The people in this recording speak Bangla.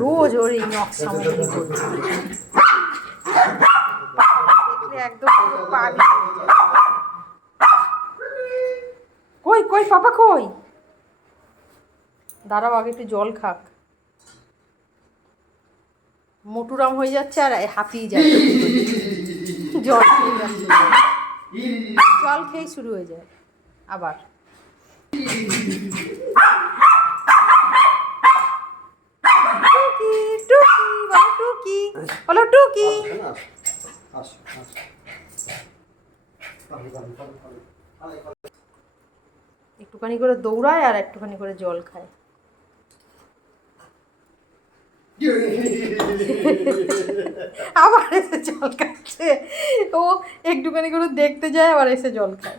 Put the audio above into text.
রোজ ওর এই নকশামনি করছে, দেখলে একদম পানি। কই কই পাপা কই? দাঁড়াও আগে একটু জল খাক। মোটুরাম হয়ে যাচ্ছে আর হাঁপিয়ে যাচ্ছে, জল খেয়ে যাচ্ছে, জল খেয়ে শুরু হয়ে যায় আবার। টুকি বলো, টুকি। একটুখানি করে দৌড়ায় আর একটুখানি করে জল খায়। আবার এসে জল খাচ্ছে ও, একটুখানি করে দেখতে যায় আবার এসে জল খায়।